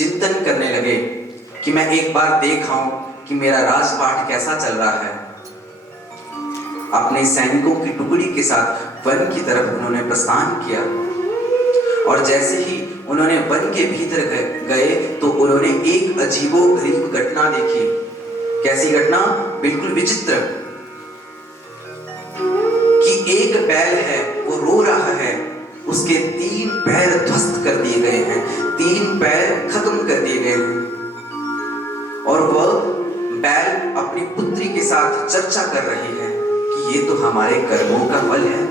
चिंतन करने लगे कि मैं एक बार देख आऊं कि मेरा राजपाट कैसा चल रहा है। अपने सैनिकों की टुकड़ी के साथ वन की तरफ उन्होंने प्रस्थान किया और जैसे ही उन्होंने वन के भीतर गए तो उन्होंने एक अजीबोगरीब घटना देखी। कैसी घटना? बिल्कुल विचित्र, कि एक बैल है वो रो रहा है, उसके 3 पैर ध्वस्त कर दिए गए हैं, 3 पैर खत्म कर दिए गए हैं और वह बैल अपनी पुत्री के साथ चर्चा कर रही है कि ये तो हमारे कर्मों का फल है।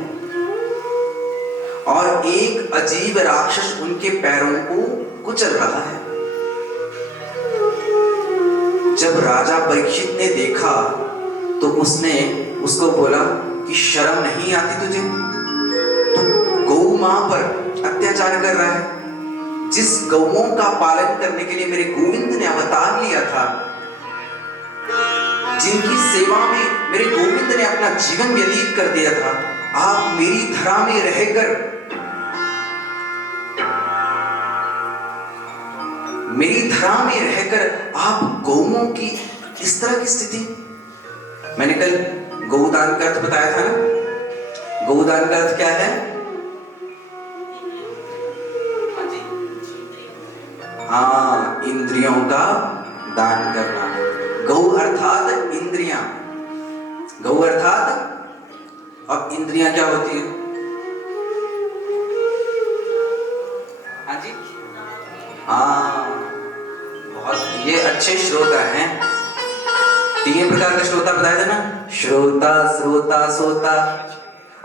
और एक अजीब राक्षस उनके पैरों को कुचल रहा है। जब राजा परीक्षित ने देखा तो उसने उसको बोला कि शर्म नहीं आती तुझे? तो गौ मां पर अत्याचार कर रहा है। जिस गौओं का पालन करने के लिए मेरे गोविंद ने अवतार लिया था, जिनकी सेवा में मेरे गोविंद ने अपना जीवन व्यतीत कर दिया था, आप मेरी धरा में रहकर आप गौओं की इस तरह की स्थिति। मैंने कल गौदान का अर्थ बताया था ना। गौदान का अर्थ क्या है? हाँ, इंद्रियों का दान करना। गौ अर्थात इंद्रियां। गौ अर्थात, अब इंद्रियां क्या होती है? हाँ जी, हाँ, बहुत ये अच्छे श्रोता हैं। 3 प्रकार का श्रोता बताया था ना, श्रोता, श्रोता, सोता।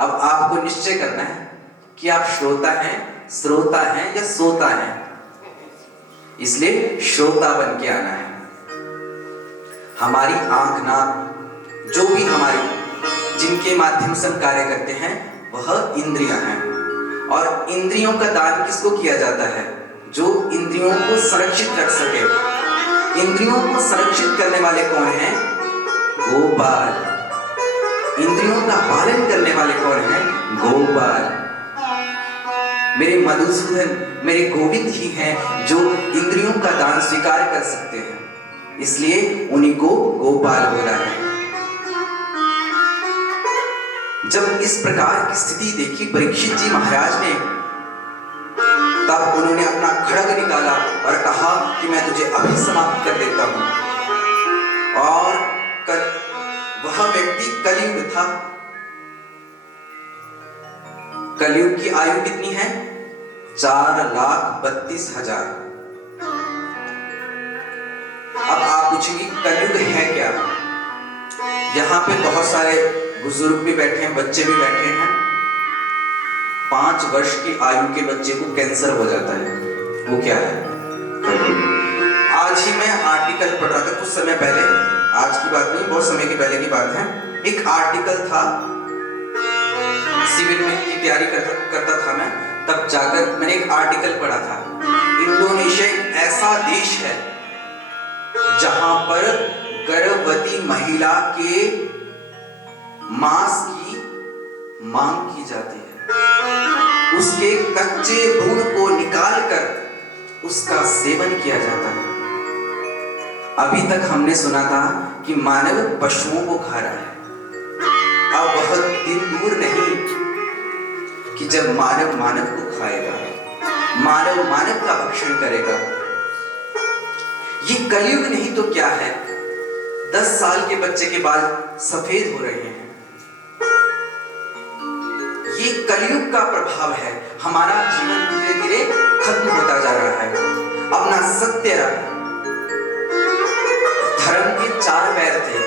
अब आपको निश्चय करना है कि आप श्रोता हैं, श्रोता हैं या सोता हैं। इसलिए श्रोता बन के आना है। हमारी आंख, नाक, जो भी हमारी जिनके माध्यम से हम कार्य करते हैं वह इंद्रियां हैं। और इंद्रियों का दान किसको किया जाता है? जो इंद्रियों को संरक्षित रख सके। इंद्रियों को संरक्षित करने वाले कौन हैं? गोपाल। इंद्रियों का पालन करने वाले कौन हैं? गोपाल। मेरे मधुसूदन, मेरे गोविंद ही हैं जो इंद्रियों का दान स्वीकार कर सकते हैं, इसलिए उन्हीं को गोपाल बोला है। जब इस प्रकार की स्थिति देखी परीक्षित जी महाराज ने, तब उन्होंने अपना खड्ग निकाला और कहा कि मैं तुझे अभी समाप्त कर देता हूं। और वह व्यक्ति कलयुग था। कलयुग की आयु कितनी है? 4,32,000। अब आप पूछेंगे कलयुग है क्या? यहाँ पे बहुत सारे बुजुर्ग भी बैठे हैं, बच्चे भी बैठे हैं। 5 वर्ष की आयु के बच्चे को कैंसर हो जाता है। वो क्या है? आज ही मैं आर्टिकल पढ़ रहा था कुछ समय पहले, आज की बात नहीं, बहुत समय की पहले की बात है। एक आर्टिकल था, सिविल में की तैयारी करता था मैं, तब जाकर मैंने एक आर्टिकल पढ़ा था। इंडोनेशिया एक ऐसा देश है जहां पर गर्भवती महिला के मांस की मांग की जाती है। उसके कच्चे भ्रूण को निकालकर उसका सेवन किया जाता है। अभी तक हमने सुना था कि मानव पशुओं को खा रहा है। अब वह दिन दूर नहीं कि जब मानव मानव को खाएगा, मानव मानव का भक्षण करेगा। ये कलयुग नहीं तो क्या है? 10 साल के बच्चे के बाल सफेद हो रहे हैं। ये कलयुग का प्रभाव है। हमारा जीवन धीरे धीरे खत्म होता जा रहा है। अपना सत्य, धर्म के 4 पैर थे,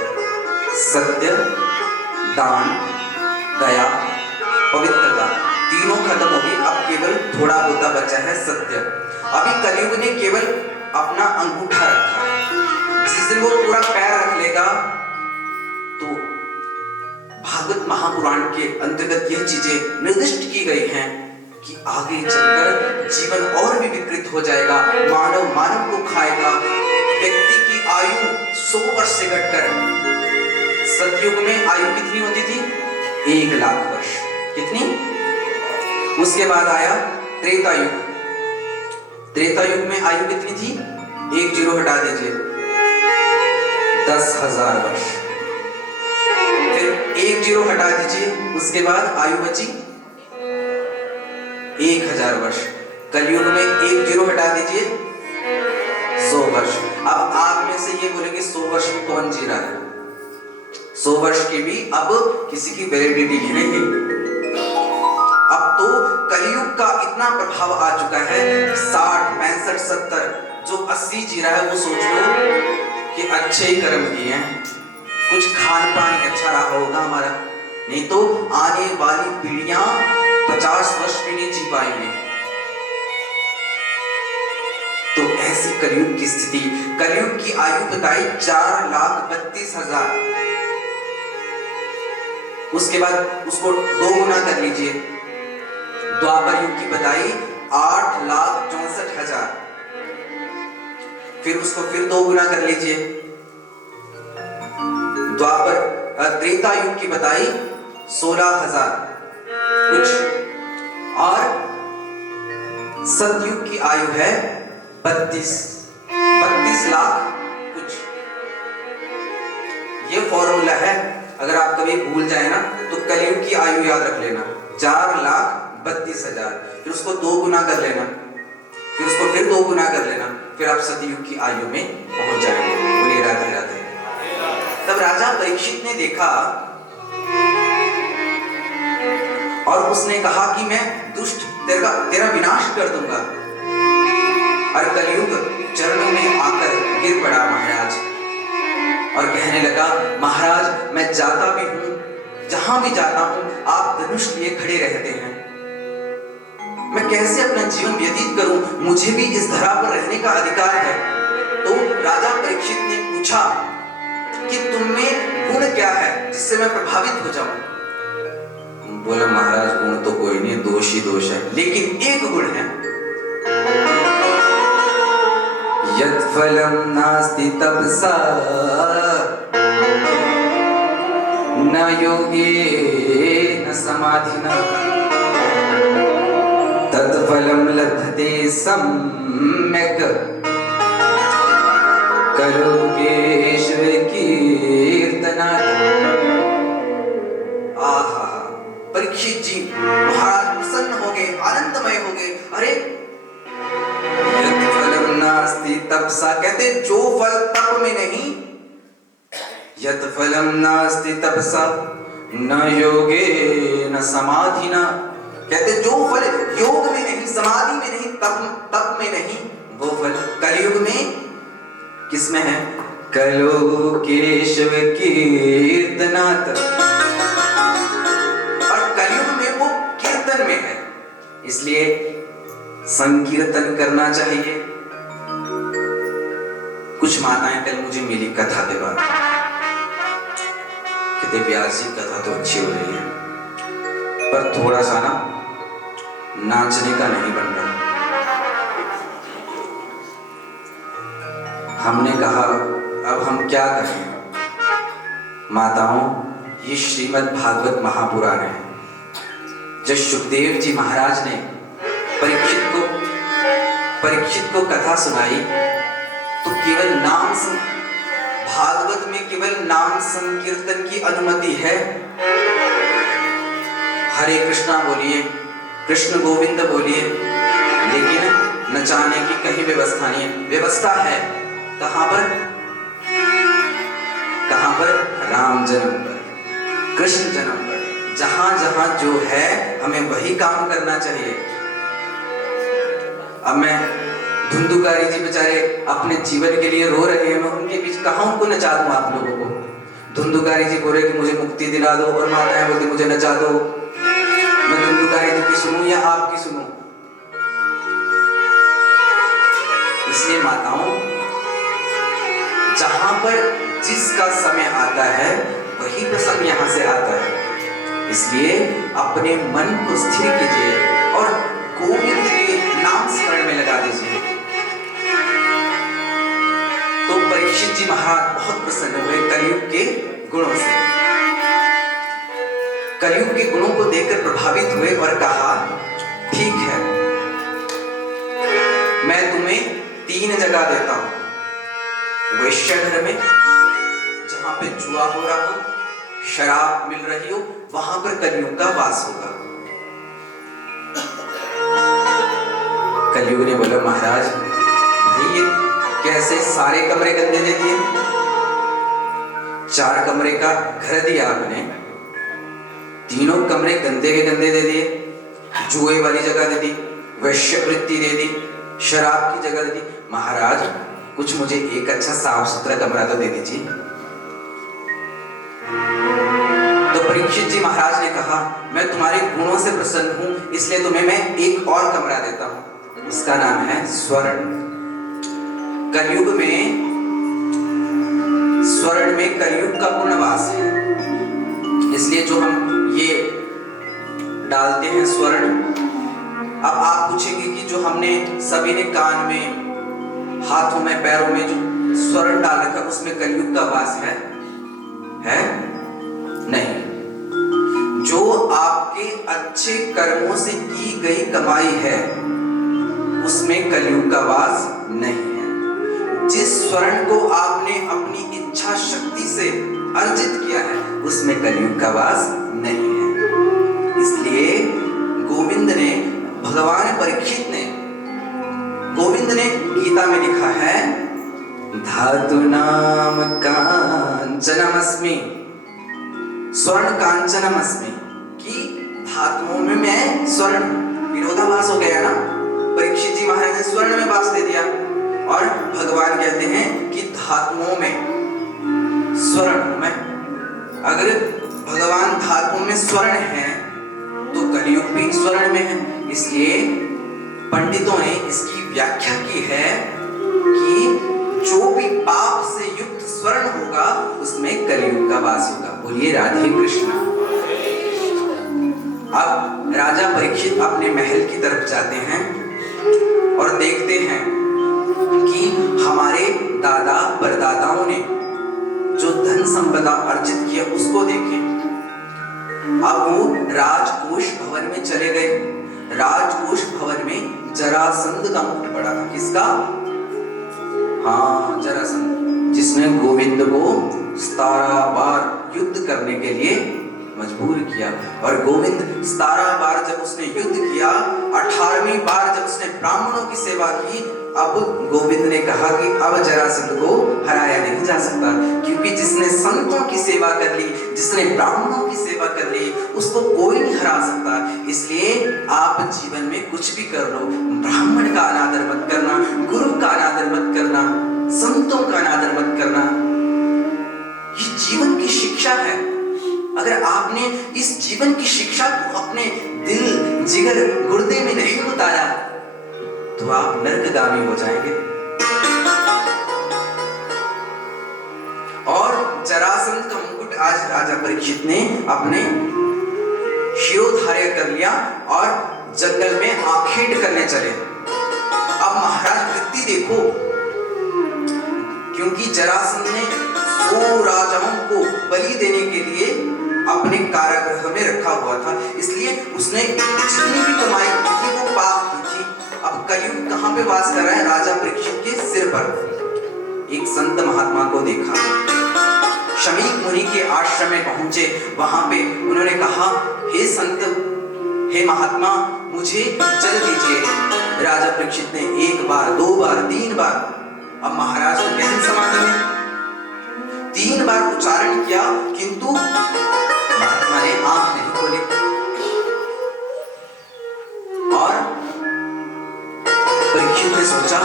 सत्य, दान, दया, पवित्रता, तीनों खत्म हो गई। अब केवल थोड़ा होता बचा है सत्य। अभी कलयुग ने केवल अपना अंगूठा रखा है। जिस दिन वो पूरा पैर रख लेगा तो भागवत महापुराण के अंतर्गत यह चीजें निर्दिष्ट की गई हैं कि आगे चलकर जीवन और भी विकृत हो जाएगा। मानव मानव को खाएगा। व्यक्ति की आयु 100 वर्ष से घटकर, सतयुग में आयु कितनी होती थी? 1 लाख वर्ष। कितनी? उसके बाद आया त्रेता युग। त्रेता युग में आयु कितनी थी? 1 जीरो हटा दीजिए, 10,000 वर्ष। फिर 1 जीरो हटा दीजिए, उसके बाद आयु बची 1000 वर्ष। कलयुग में 1 जीरो हटा दीजिए, 100 वर्ष। अब आप में से ये बोलेंगे 100 वर्ष में कौन जी रहा है? 100 वर्ष की भी अब किसी की वैलिडिटी ही नहीं है। अब तो कलयुग का इतना प्रभाव आ चुका है, 60, 65, 70, जो 80 जी रहा है वो सोच लो कि अच्छे ही कर्म किए हैं, कुछ खान पान अच्छा रहा होगा हमारा, नहीं तो आने वाली पीढ़ियां 50 वर्ष भी नहीं जी पाएंगे। तो ऐसी कलयुग की स्थिति, कलयुग की आयु बताई 4,32,000। उसके बाद उसको 2 गुना कर लीजिए, द्वापर युग की बताई 8,64,000। फिर उसको फिर 2 गुना कर लीजिए, त्रेता युग की बताई 16,000 कुछ, और सतयुग की आयु है 32 लाख कुछ। ये फॉर्मूला है, अगर आप कभी भूल जाए ना तो कलयुग की आयु याद रख लेना, 4,32,000। फिर उसको 2 गुना कर लेना, फिर उसको फिर 2 गुना कर लेना, फिर आप सतयुग की आयु में पहुंच जाएंगे। बोलिए राधे राधे। तब राजा परीक्षित ने देखा और उसने कहा कि मैं दुष्ट तेरा विनाश कर दूंगा। और कलयुग चरणों में आकर गिर पड़ा महाराज और कहने लगा, महाराज मैं जाता भी हूं, जहां भी जाता हूं आप धनुष लिए खड़े रहते हैं, मैं कैसे अपना जीवन व्यतीत करूं? मुझे भी इस धरा पर रहने का अधिकार है। तो राजा परीक्षित ने पूछा कि तुम में गुण क्या है जिससे मैं प्रभावित हो जाऊं? बोला, महाराज गुण तो कोई नहीं, दोष ही दोष है, लेकिन एक गुण है, यत् फलम नास्ति तपसा न योगे न समाधिना तत्फलम लभते सम्यक करोगेश्वर कीर्तनात्। आहा, परीक्षित जी महाराज प्रसन्न हो गए, आनंदमय हो गए। अरे यत् फलम नास्ति तपसा, कहते जो फल तप में नहीं, यत् फलम नास्ति तपसा न योगे न समाधिना, कहते जो फल योग में नहीं, समाधि में नहीं, तप में नहीं, वो फल कलयुग में किसमें है? कलोकेशव कीर्तनात्। और कलयुग में वो कीर्तन में है, इसलिए संकीर्तन करना चाहिए। कुछ माताएं कल मुझे मिली कथा के बाद, कहते प्यार जी कथा तो अच्छी हो रही है, पर थोड़ा सा ना नाचने का नहीं बन रहा। हमने कहा अब हम क्या करें? माताओं, ये श्रीमद् भागवत महापुराण है। जब सुखदेव जी महाराज ने परीक्षित को कथा सुनाई तो केवल भागवत में केवल नाम संकीर्तन की अनुमति है। हरे कृष्णा बोलिए, कृष्ण गोविंद बोलिए, लेकिन नचाने की कहीं व्यवस्था नहीं है। व्यवस्था है कहां पर? राम जन्म पर, कृष्ण जन्म पर, जहां जहां जो है हमें वही काम करना चाहिए। अब मैं धुंधुकारी जी बेचारे अपने जीवन के लिए रो रहे हैं, मैं उनके बीच कहां उनको नचा दूं आप लोगों को? धुंधुकारी जी बोले कि मुझे मुक्ति दिला दो, और माताएं बोलती मुझे नचा दो। मैं धुंधुकारी जी की सुनूं या आपकी सुनूं? इसलिए माताओं, जहां पर जिसका समय आता है वही प्रसंग यहां से आता है। इसलिए अपने मन को स्थिर कीजिए और गोविंद के नाम स्मरण में लगा दीजिए। तो परीक्षित जी महाराज बहुत प्रसन्न हुए कलयुग के गुणों से, कलयुग के गुणों को देखकर प्रभावित हुए और कहा, ठीक है, मैं 3 जगह देता हूं। वैश्य घर में जहां पे जुआ हो रहा हो, शराब मिल रही हो, वहां पर कलयुग का वास होगा। कलयुग ने बोला महाराज भाई ये कैसे सारे कमरे गंदे दे दिए? 4 कमरे का घर दिया आपने, तीनों कमरे गंदे के गंदे दे दिए, जुए वाली जगह दे दी, वैश्यवृत्ति दे दी, शराब की जगह दे दी। महाराज कुछ मुझे एक अच्छा साफ सुथरा कमरा तो दे दीजिए। तो परीक्षित जी महाराज ने कहा मैं तुम्हारे गुणों से प्रसन्न हूं, इसलिए तुम्हें मैं एक और कमरा देता हूं, उसका नाम है स्वर्ण। कलयुग में स्वर्ण में कलयुग का पूर्ण वास है, इसलिए जो हम ये डालते हैं स्वर्ण। अब आप पूछेंगे कि जो हमने सभी ने कान में, हाथों में, पैरों में जो स्वर्ण डाल रखा उसमें कलयुग का वास है? नहीं। जो आपके अच्छे कर्मों से की गई कमाई है उसमें कलयुग का वास नहीं है। जिस स्वर्ण को आपने अपनी इच्छा शक्ति से अर्जित किया है उसमें कलयुग का वास नहीं है। इसलिए गोविंद ने, भगवान परीक्षित ने, गोविंद ने गीता में लिखा है धातु नाम कांचनमस्मि स्वर्ण कांचनमस्मि, कि धातुओं में मैं स्वर्ण, विरोधाभास हो गया ना। परीक्षित जी महाराज ने स्वर्ण में वास दे दिया और भगवान कहते हैं कि धातुओं में स्वर्ण में। अगर भगवान धातुओं में स्वर्ण है तो कलयुग भी स्वर्ण में है। इसलिए पंडितों ने इसकी व्याख्या की है कि जो भी पाप से युक्त स्वर्ण होगा उसमें कलयुग का वास होगा। बोलिए राधे कृष्ण। अब राजा परीक्षित अपने महल की तरफ जाते हैं और देखते हैं कि हमारे दादा परदादाओं ने जो धन संपदा अर्जित किया उसको देखें। अब वो राजकोष भवन में चले गए। राजकोष भवन में जरासंध का मुकुट पड़ा था। किसका? हाँ, जरासंध, जिसने गोविंद को 17 बार युद्ध करने के लिए मजबूर किया। और गोविंद 17 बार जब उसने युद्ध किया, 18वीं बार जब उसने ब्राह्मणों की सेवा की, अब गोविंद ने कहा कि अब जरासंध को हराया नहीं जा सकता, क्योंकि जिसने संतों की सेवा कर ली, जिसने ब्राह्मणों की सेवा कर ली, उसको कोई नहीं हरा सकता। इसलिए आप जीवन में कुछ भी कर लो, ब्राह्मण का अनादर मत करना, गुरु का अनादर मत करना, संतों का अनादर मत करना। ये जीवन की शिक्षा है। अगर आपने इस जीवन की शिक्षा को अपने दिल, जिगर, गुर्दे में नहीं उतारा तो आप नरकगामी हो जाएंगे। और जरासंध का मुकुट आज राजा परीक्षित ने अपने शिरोधार्य कर लिया और जंगल में आखेट करने चले। अब महाराज वृत्ति देखो, क्योंकि जरासंध ने 100 राजाओं को बलि देने के लिए अपने कारागृह में रखा हुआ था, इसलिए उसने जितनी भी कमाई की थी वो पाप की थी। अब कलयुग कहां पे वास कर रहा है? राजा परीक्षित के सिर पर। एक संत महात्मा को देखा, शमीक मुनि के आश्रम में पहुंचे। वहां पे उन्होंने कहा, हे संत, हे महात्मा, मुझे जल दीजिए। राजा परीक्षित ने 1 बार, 2 बार, 3 बार, अब महाराज को गहन समाधि में 3 बार उच्चारण किया, किंतु महात्मा ने आंख नहीं खोली। और परीक्षित ने सोचा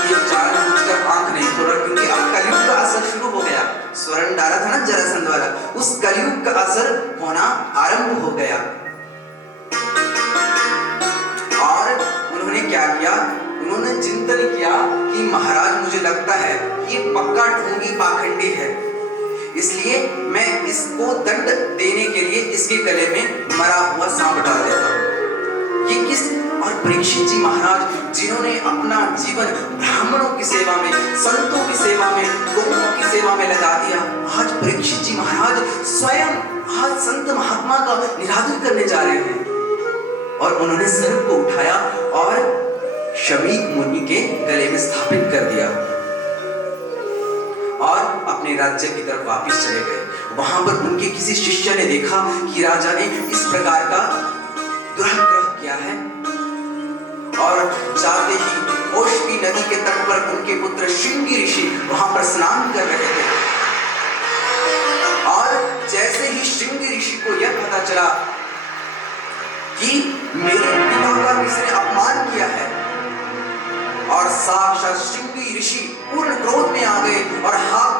कि 4 मुझकर आंख नहीं खोला, क्योंकि अब कलयुग का असर शुरू हो गया। स्वर्ण डाला था ना जरासंध वाला, उस कलयुग का असर होना आरंभ हो गया। और उन्होंने क्या किया? उन्होंने चिंतन किया कि महाराज, मुझे लगता है ये पक्का ढोंगी पाखंडी है, इसलिए मैं इसको दंड देने के लिए इसके गले में मरा हुआ सांप डाल देता हूं। ये किस? और परीक्षित जी महाराज, जिन्होंने अपना जीवन ब्राह्मणों की सेवा में, संतों की सेवा में, गौओं की सेवा में लगा दिया, आज परीक्षित जी महाराज स्वयं आज संत महात्मा का निरादर करने जा रहे हैं। और उन्होंने सर्प को उठाया और शमीक मुनि के गले में स्थापित कर दिया और अपने राज्य की तरफ वापस चले गए। वहां पर उनके किसी शिष्य ने देखा कि राजा ने इस प्रकार का दुराग्रह किया है और जाते ही ओशपी नदी के तट पर उनके पुत्र श्रृंगी ऋषि वहां पर स्नान कर रहे थे और जैसे ही श्रृंगी ऋषि को यह पता चला कि मेरे पिता का किसने अपमान किया है और साक्षात श्रृंगी ऋषि पूर्ण क्रोध में आ गए और हाथ